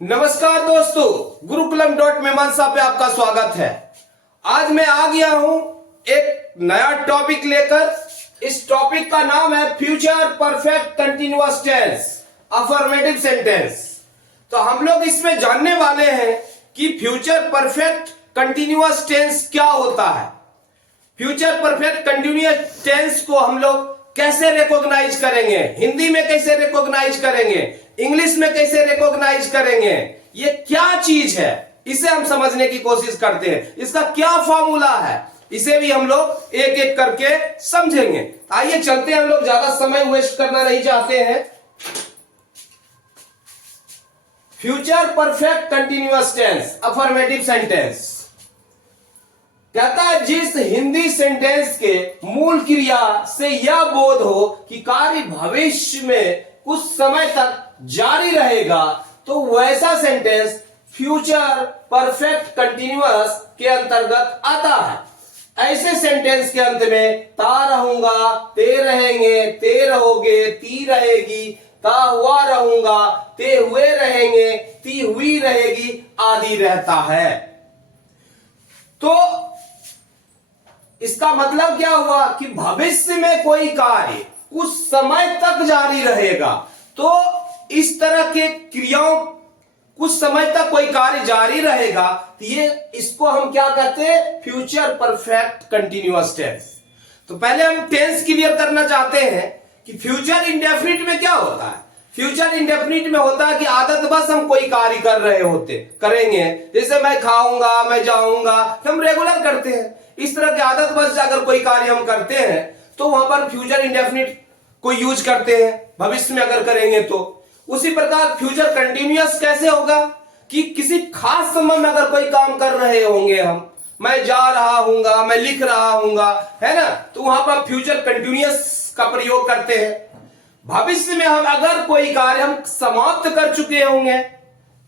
नमस्कार दोस्तों, गुरुकुलम.मीमांसा पे आपका स्वागत है। आज मैं आ गया हूं एक नया टॉपिक लेकर। इस टॉपिक का नाम है future perfect continuous tense, affirmative sentence. तो हम लोग इसमें जानने वाले हैं कि फ्यूचर परफेक्ट कंटिन्यूअस टेंस क्या होता है। फ्यूचर परफेक्ट कंटिन्यूअस टेंस को हम लोग कैसे रिकॉग्नाइज करेंगे, हिंदी में कैसे रिकॉग्नाइज करेंगे, इंग्लिश में कैसे रिकॉग्नाइज करेंगे, ये क्या चीज है, इसे हम समझने की कोशिश करते हैं। इसका क्या फॉर्मूला है, इसे भी हम लोग एक एक करके समझेंगे। आइए चलते हैं, हम लोग ज्यादा समय वेस्ट करना नहीं चाहते हैं। Future perfect continuous tense, affirmative sentence कहता है जिस हिंदी सेंटेंस के मूल क्रिया से यह बोध हो कि कार्य भविष्य में कुछ समय तक जारी रहेगा, तो वैसा सेंटेंस फ्यूचर परफेक्ट कंटिन्यूअस के अंतर्गत आता है। ऐसे सेंटेंस के अंत में ता रहूंगा, ते रहेंगे, ते रहोगे, ती रहेगी, ता हुआ रहूंगा, ते हुए रहेंगे, ती हुई रहेगी आदि रहता है। तो इसका मतलब क्या हुआ कि भविष्य में कोई कार्य कुछ समय तक जारी रहेगा। तो इस तरह के क्रियाओं, कुछ समय तक कोई कार्य जारी रहेगा, तो ये इसको हम क्या कहते हैं, फ्यूचर परफेक्ट कंटिन्यूअस टेंस। तो पहले हम टेंस क्लियर करना चाहते हैं कि फ्यूचर इंडेफिनिट में क्या होता है। फ्यूचर इंडेफिनिट में होता है कि आदत बस हम कोई कार्य कर रहे होते करेंगे, जैसे मैं खाऊंगा, मैं जाऊंगा, हम रेगुलर करते हैं। इस तरह की आदत बस अगर कोई कार्य हम करते हैं तो वहां पर फ्यूचर इंडेफिनिट को यूज करते हैं, भविष्य में अगर करेंगे तो। उसी प्रकार फ्यूचर कंटिन्यूअस कैसे होगा कि किसी खास समय में अगर कोई काम कर रहे होंगे हम, मैं जा रहा हूंगा, मैं लिख रहा हूंगा, है ना, तो वहां पर फ्यूचर कंटिन्यूअस का प्रयोग करते हैं। भविष्य में हम अगर कोई कार्य हम समाप्त कर चुके होंगे,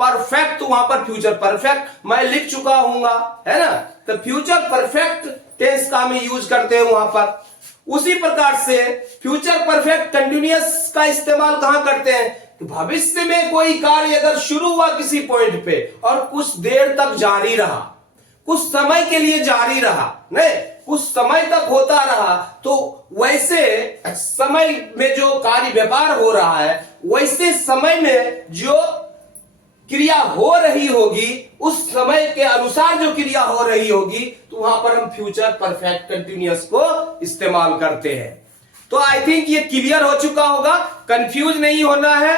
परफेक्ट, तो वहां पर फ्यूचर परफेक्ट, मैं लिख चुका हूंगा, है ना, तो फ्यूचर परफेक्ट टेंस का हम यूज करते हैं वहां पर। उसी प्रकार से फ्यूचर परफेक्ट कंटिन्यूअस का इस्तेमाल कहां करते हैं, भविष्य में कोई कार्य अगर शुरू हुआ किसी पॉइंट पे और कुछ देर तक जारी रहा, कुछ समय के लिए जारी रहा, नहीं कुछ समय तक होता रहा, तो वैसे समय में जो कार्य व्यापार हो रहा है, वैसे समय में जो क्रिया हो रही होगी, उस समय के अनुसार जो क्रिया हो रही होगी, तो वहां पर हम फ्यूचर परफेक्ट कंटिन्यूअस को इस्तेमाल करते हैं। तो आई थिंक ये क्लियर हो चुका होगा, कंफ्यूज नहीं होना है।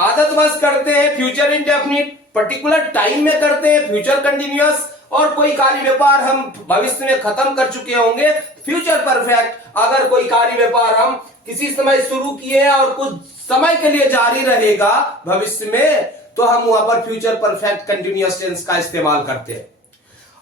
आदत बस करते हैं फ्यूचर इंडेफिनिट, पर्टिकुलर टाइम में करते हैं फ्यूचर कंटिन्यूअस, और कोई कार्य व्यापार हम भविष्य में खत्म कर चुके होंगे फ्यूचर परफेक्ट। अगर कोई कार्य व्यापार हम किसी समय शुरू किए हैं और कुछ समय के लिए जारी रहेगा भविष्य में, तो हम वहां पर फ्यूचर परफेक्ट कंटिन्यूअस टेंस का इस्तेमाल करते हैं।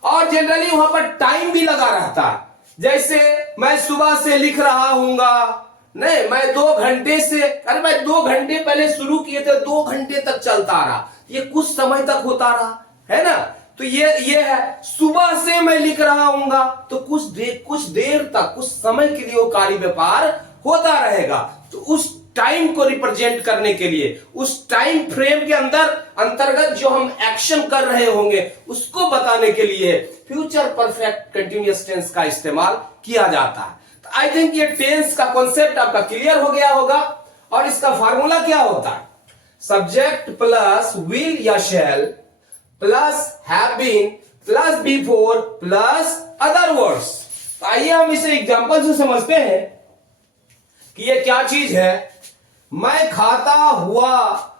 और जनरली वहां पर टाइम भी लगा रहता है, जैसे मैं सुबह से लिख रहा हूंगा, नहीं मैं 2 घंटे से, अरे मैं 2 घंटे पहले शुरू किए थे, 2 घंटे तक चलता रहा, ये कुछ समय तक होता रहा, है ना। तो ये है सुबह से मैं लिख रहा हूंगा, तो कुछ देर तक, कुछ समय के लिए वो कार्य व्यापार होता रहेगा। तो उस टाइम को रिप्रेजेंट करने के लिए, उस टाइम फ्रेम के अंतर्गत जो हम एक्शन कर रहे होंगे, उसको बताने के लिए फ्यूचर परफेक्ट कंटिन्यूअस टेंस का इस्तेमाल किया जाता है। तो आई थिंक ये टेंस का कॉन्सेप्ट आपका क्लियर हो गया होगा। और इसका फार्मूला क्या होता है, सब्जेक्ट प्लस विल या shall plus have been plus before plus other words. आइए हम इसे एग्जांपल से समझते हैं कि ये क्या चीज है। मैं खाता हुआ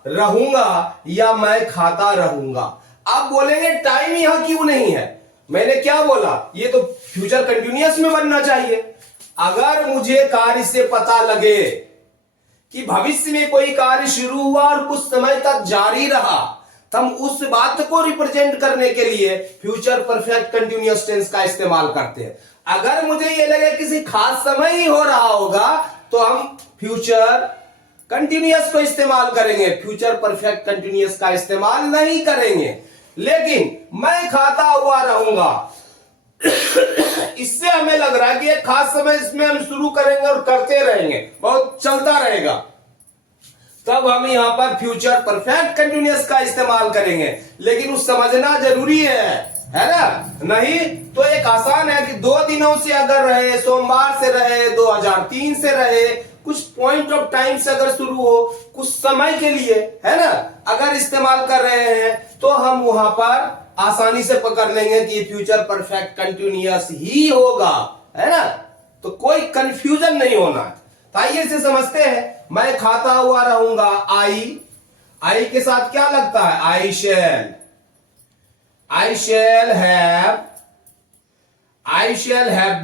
रहूंगा या मैं खाता रहूंगा। आप बोलेंगे टाइम यहां क्यों नहीं है, मैंने क्या बोला, ये तो फ्यूचर कंटिन्यूअस में बनना चाहिए। अगर मुझे कार्य से पता लगे कि भविष्य में कोई कार्य शुरू हुआ और कुछ समय तक जारी रहा, हम उस बात को रिप्रेजेंट करने के लिए फ्यूचर परफेक्ट कंटिन्यूअस टेंस का इस्तेमाल करते हैं। अगर मुझे ये लगे किसी खास समय ही हो रहा होगा, तो हम फ्यूचर कंटिन्यूअस को इस्तेमाल करेंगे, फ्यूचर परफेक्ट कंटिन्यूअस का इस्तेमाल नहीं करेंगे। लेकिन मैं खाता हुआ रहूंगा, इससे हमें लग रहा है कि एक खास समय इसमें हम शुरू करेंगे और करते रहेंगे, बहुत चलता रहेगा। तब हम यहां पर फ्यूचर परफेक्ट कंटिन्यूअस का इस्तेमाल करेंगे, लेकिन उस समझना जरूरी है ना। नहीं तो एक आसान है कि 2 दिनों से अगर रहे, सोमवार से रहे, 2003 से रहे, कुछ पॉइंट ऑफ टाइम से अगर शुरू हो, कुछ समय के लिए, है ना, अगर इस्तेमाल कर रहे हैं तो हम वहां पर आसानी से पकड़ लेंगे कि फ्यूचर परफेक्ट कंटिन्यूअस ही होगा, है ना। तो कोई कंफ्यूजन नहीं होना। तो आइए इसे समझते हैं। मैं खाता हुआ रहूंगा, आई के साथ क्या लगता है, आई शैल हैव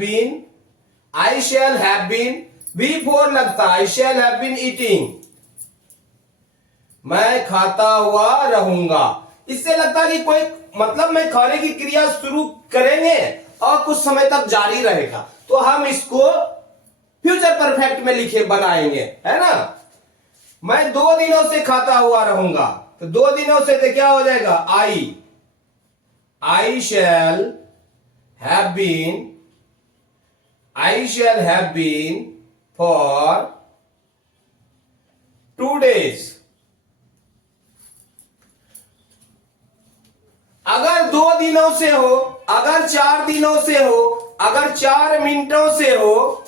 बीन, B4 लगता है, आई शैल हैव बीन ईटिंग, मैं खाता हुआ रहूंगा। इससे लगता है कि कोई मतलब मैं खाने की क्रिया शुरू करेंगे और कुछ समय तक जारी रहेगा, तो हम इसको फ्यूचर परफेक्ट में लिखे बनाएंगे, है ना। मैं 2 दिनों से खाता हुआ रहूंगा, तो 2 दिनों से तो क्या हो जाएगा, I shall have been for 2 days। अगर 2 दिनों से हो, अगर 4 दिनों से हो, अगर 4 मिनटों से हो,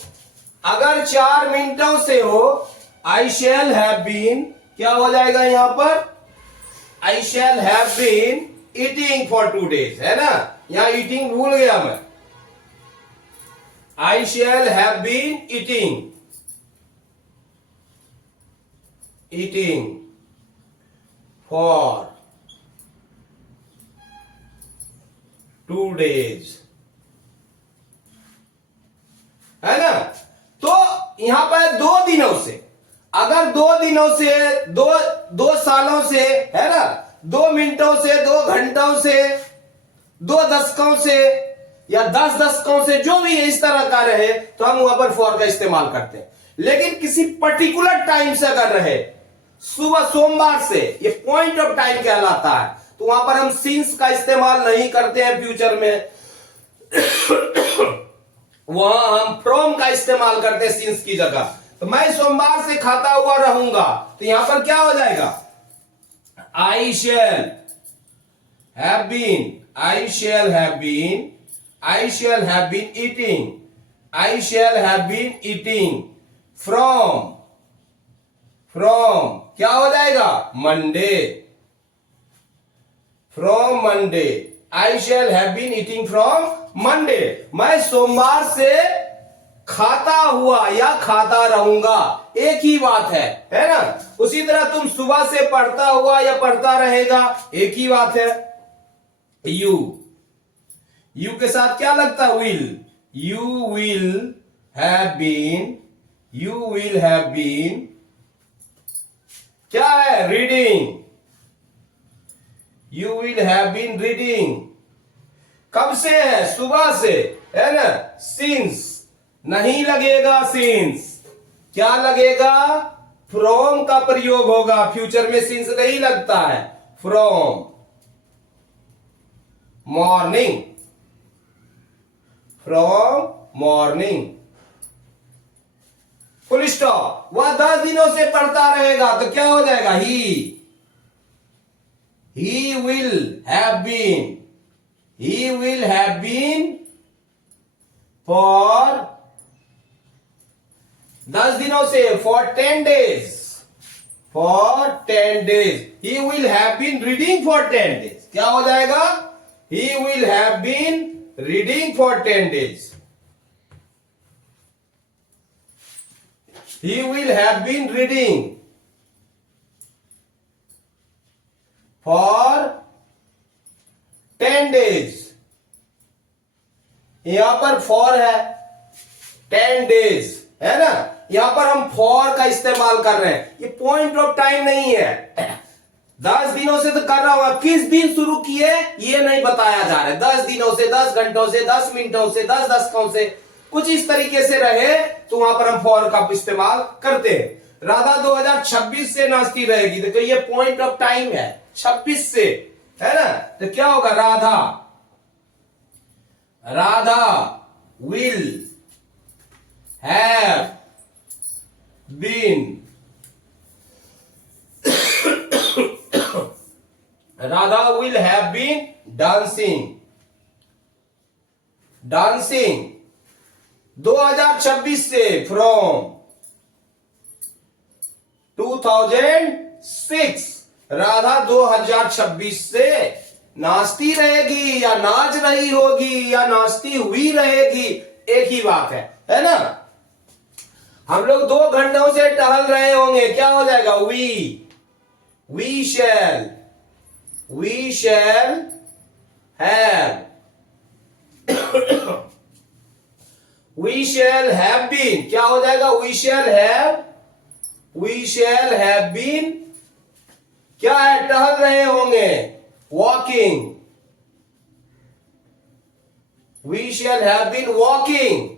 अगर 4 मिनटों से हो, आई शैल हैव बीन क्या हो जाएगा यहां पर, I shall have been eating for 2 days, है ना। यहां ईटिंग भूल गया मैं, I shall have been eating for 2 days, है ना। तो यहां पर 2 दिनों से, अगर 2 दिनों से, 2 सालों से, है ना, 2 मिनटों से, 2 घंटों से, 2 दशकों से या 10 दशकों से, जो भी इस तरह का रहे, तो हम वहां पर फॉर का इस्तेमाल करते हैं। लेकिन किसी पर्टिकुलर टाइम से अगर रहे, सुबह सोमवार से, ये पॉइंट ऑफ टाइम कहलाता है, तो वहां पर हम सिंस का इस्तेमाल नहीं करते हैं फ्यूचर में। वहां हम फ्रॉम का इस्तेमाल करते हैं सिंस की जगह। तो मैं सोमवार से खाता हुआ रहूंगा, तो यहां पर क्या हो जाएगा, I shall have been eating from क्या हो जाएगा, Monday, I shall have been eating from Monday. मैं सोमवार से खाता हुआ या खाता रहूंगा, एक ही बात है ना। उसी तरह तुम सुबह से पढ़ता हुआ या पढ़ता रहेगा, एक ही बात है। यू के साथ क्या लगता है, will, you will have been क्या है, reading, you will have been reading. कब से है, सुबह से, है ना। सिंस नहीं लगेगा, सिंस क्या लगेगा, फ्रॉम का प्रयोग होगा, फ्यूचर में सिंस नहीं लगता है, फ्रॉम मॉर्निंग, फुल स्टॉप। वह 10 दिनों से पढ़ता रहेगा, तो क्या हो जाएगा, he will have been for 10 दिनों से, for 10 days, he will have been reading for 10 days। क्या हो जाएगा, he will have been reading for 10 days, he will have been reading for 10 days। यहां पर for है, 10 days, है ना। यहां पर हम for का इस्तेमाल कर रहे हैं, ये पॉइंट ऑफ टाइम नहीं है। 10 दिनों से तो कर रहा हूं, किस दिन शुरू किए ये नहीं बताया जा रहा है। 10 दिनों से, 10 घंटों से, 10 मिनटों से, 10 दशकों से, कुछ इस तरीके से रहे, तो वहां पर हम फॉर का इस्तेमाल करते हैं। राधा 2026 से नाचती रहेगी, तो ये पॉइंट ऑफ टाइम है, 26 से, है ना। तो क्या होगा, Radha will have been Radha will have been dancing. Dancing 2026 से, फ्रॉम 2006, राधा 2026 से नाचती रहेगी या नाच रही होगी या नाचती हुई रहेगी, एक ही बात है ना। हम लोग 2 घंटों से टहल रहे होंगे, क्या हो जाएगा? We shall have we shall have been, क्या हो जाएगा? वी शैल हैव बीन, क्या है? टहल रहे होंगे, walking. We shall have been walking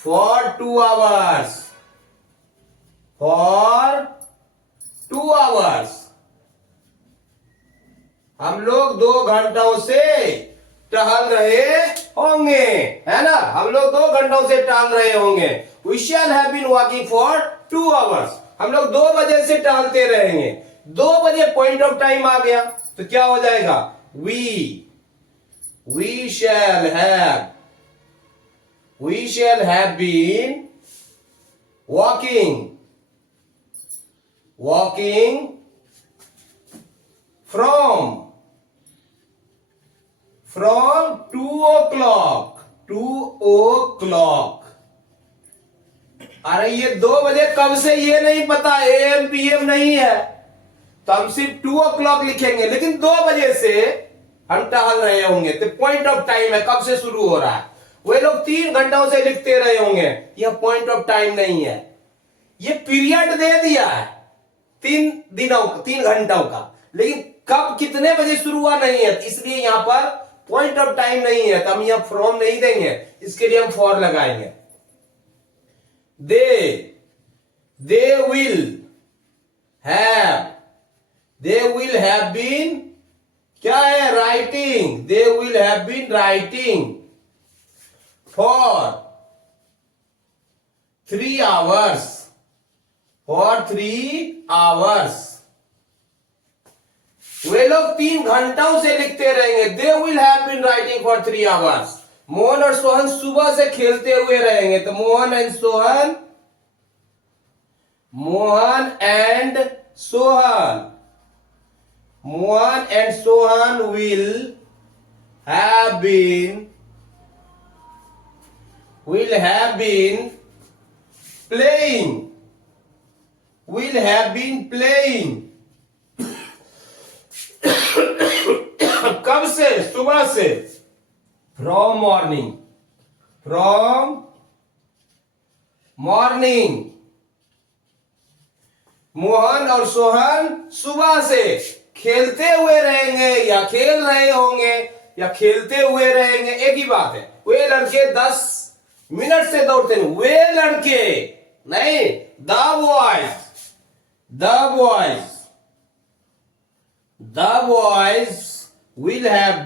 for 2 hours, for 2 hours। हम लोग 2 घंटों से टहल रहे होंगे, है ना। हम लोग 2 घंटों से टहल रहे होंगे। We shall have been walking for 2 hours। हम लोग 2 बजे से टहलते रहेंगे। 2 बजे पॉइंट ऑफ टाइम आ गया तो क्या हो जाएगा? We shall have been walking from 2 o'clock, 2 o'clock। अरे ये 2 बजे कब से ये नहीं पता, AM PM नहीं है, तो हम सिर्फ 2 o'clock लिखेंगे, लेकिन 2 बजे से हम टहल रहे होंगे तो पॉइंट ऑफ टाइम है, कब से शुरू हो रहा है। वे लोग 3 घंटों से लिखते रहे होंगे, यह पॉइंट ऑफ टाइम नहीं है, ये पीरियड दे दिया है 3 घंटों का, लेकिन कब कितने बजे शुरू हुआ नहीं है, इसलिए यहां पर पॉइंट ऑफ टाइम नहीं है, तो हम यहां फ्रॉम नहीं देंगे, इसके लिए हम फॉर लगाएंगे। दे विल हैव बीन, क्या है? Writing. They will have been writing for 3 hours, वे लोग 3 घंटों से लिखते रहेंगे। They will have been writing for 3 hours। Mohan और सोहन सुबह से खेलते हुए रहेंगे, तो Mohan and Sohan will have been playing कब से? सुबह से, फ्रॉम मॉर्निंग। मोहन और सोहन सुबह से खेलते हुए रहेंगे या खेल रहे होंगे या खेलते हुए रहेंगे, एक ही बात है। वे लड़के 10 मिनट से दौड़ते हैं, वे लड़के नहीं, the boys will have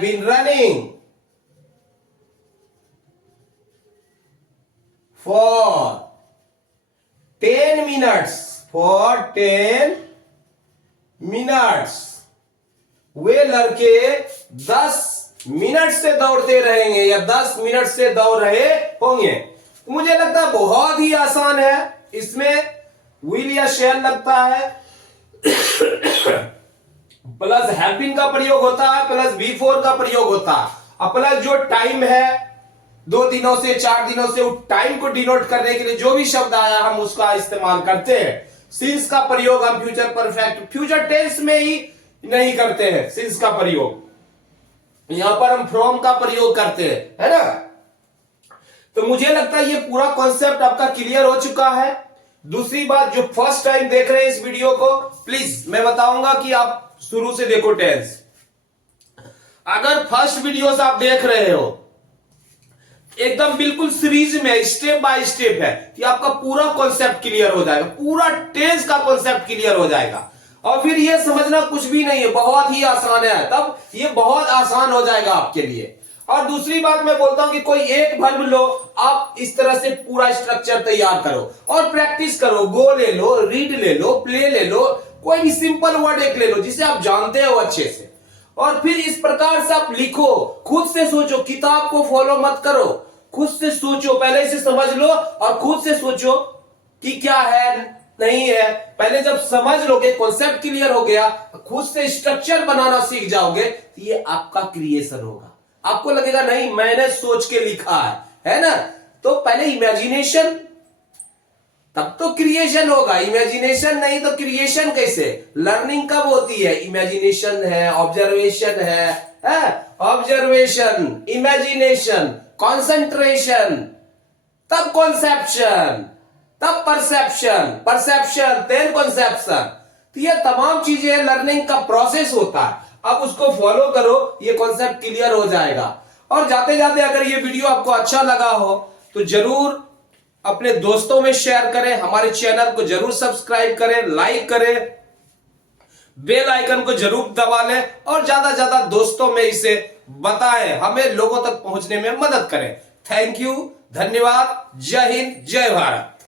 been running for 10 minutes। वे लड़के 10 मिनट से दौड़ते रहेंगे या 10 मिनट से दौड़ रहे होंगे। मुझे लगता है बहुत ही आसान है, इसमें विल या शैल लगता है, प्लस हैव बीन का प्रयोग होता है, प्लस B4 का प्रयोग होता है, और प्लस जो टाइम है 2 दिनों से 4 दिनों से, उस टाइम को डिनोट करने के लिए जो भी शब्द आया हम उसका इस्तेमाल करते हैं। सिंस का प्रयोग हम फ्यूचर परफेक्ट, फ्यूचर टेंस में ही नहीं करते हैं सिंस का प्रयोग, यहां पर हम फ्रॉम का प्रयोग करते हैं, है ना। तो मुझे लगता है ये पूरा कॉन्सेप्ट आपका क्लियर हो चुका है। दूसरी बात, जो फर्स्ट टाइम देख रहे हैं इस वीडियो को, प्लीज मैं बताऊंगा कि आप शुरू से देखो टेंस। अगर फर्स्ट वीडियोस आप देख रहे हो, एकदम बिल्कुल सीरीज में स्टेप बाय स्टेप है, कि आपका पूरा कॉन्सेप्ट क्लियर हो जाएगा, पूरा टेंस का कॉन्सेप्ट क्लियर हो जाएगा, और फिर ये समझना कुछ भी नहीं है, बहुत ही आसान है, तब ये बहुत आसान हो जाएगा आपके लिए। और दूसरी बात मैं बोलता हूं कि कोई एक वर्ब लो, आप इस तरह से पूरा स्ट्रक्चर तैयार करो और प्रैक्टिस करो। गो ले लो, रीड ले लो, प्ले ले लो, कोई भी सिंपल वर्ड एक ले लो जिसे आप जानते हो अच्छे से, और फिर इस प्रकार से आप लिखो। खुद से सोचो, किताब को फॉलो मत करो, खुद से सोचो, पहले इसे समझ लो और खुद से सोचो कि क्या है नहीं है। पहले जब समझ लोगे, कॉन्सेप्ट क्लियर हो गया, खुद से स्ट्रक्चर बनाना सीख जाओगे, तो ये आपका क्रिएशन होगा। आपको लगेगा नहीं मैंने सोच के लिखा है ना। तो पहले इमेजिनेशन, तब तो क्रिएशन होगा। इमेजिनेशन नहीं तो क्रिएशन कैसे? लर्निंग कब होती है? इमेजिनेशन है, ऑब्जर्वेशन है ऑब्जर्वेशन, इमेजिनेशन, कॉन्सेंट्रेशन, तब कॉन्सेप्शन, तब परसेप्शन, परसेप्शन देन कॉन्सेप्शन। तो ये तमाम चीजें लर्निंग का प्रोसेस होता है। आप उसको फॉलो करो, ये कॉन्सेप्ट क्लियर हो जाएगा। और जाते जाते अगर ये वीडियो आपको अच्छा लगा हो तो जरूर अपने दोस्तों में शेयर करें, हमारे चैनल को जरूर सब्सक्राइब करें, लाइक करें, बेल आइकन को जरूर दबा लें और ज्यादा ज्यादा दोस्तों में इसे बताएं, हमें लोगों तक पहुंचने में मदद करें। थैंक यू, धन्यवाद, जय हिंद, जय भारत।